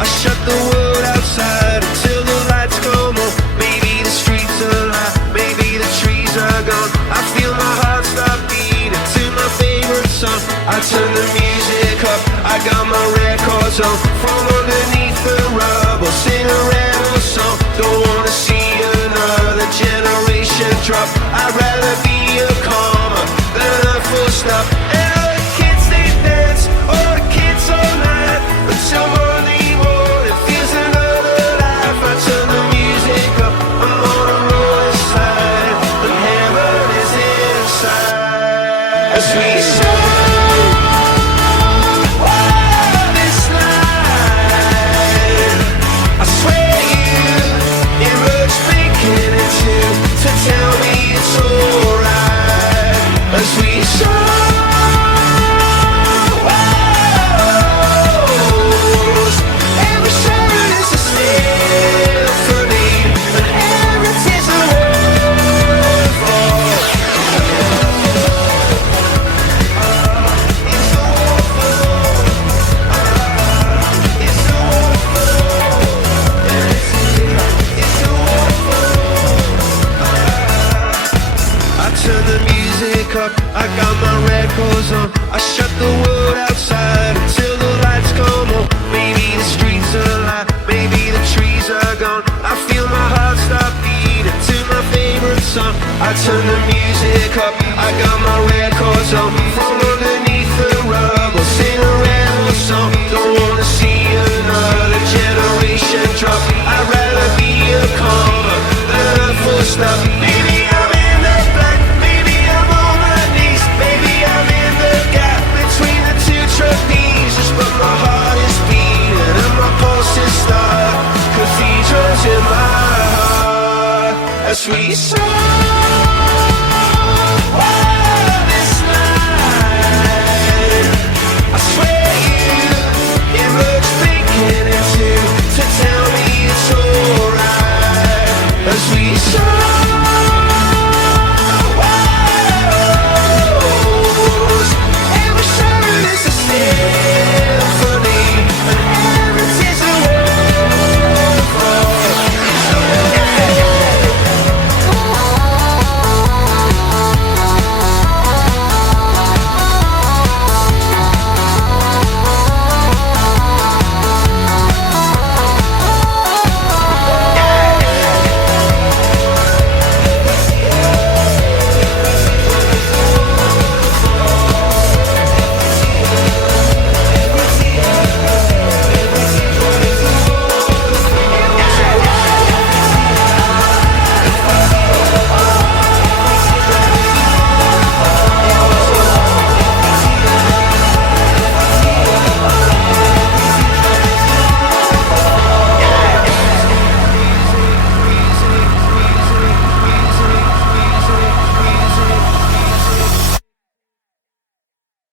I shut the world outside until the lights come on. Maybe the streets are alive, maybe the trees are gone. I feel my heart stop beating to my favorite song. I turn the music up, I got my records on. From underneath the rubble, sing a rebel song. Don't wanna see another generation drop. I'd rather be a comma than a full stop. And all the kids they dance, all the kids all night until morning. Turn the music up, I'm on a rolling slide. The heaven is inside. As we shine, this night, I swear you emerged speaking into to tell me it's alright. As we shine, every shadow is a symphony. Turn the music up, I got my records on. I shut the world outside until the lights come on. Maybe the streets are alive, maybe the trees are gone. I feel my heart stop beating to my favorite song. I turn the music up, I got my records on. From underneath the rubble, sing a rebel song. Don't wanna see another generation drop. I'd rather be a comma than a full stop. Maybe I'm in the black, maybe I'm on my knees, maybe I'm in the gap between the two trapezes. But my heart is beating and my pulse is start. Cathedrals in my heart as we soar.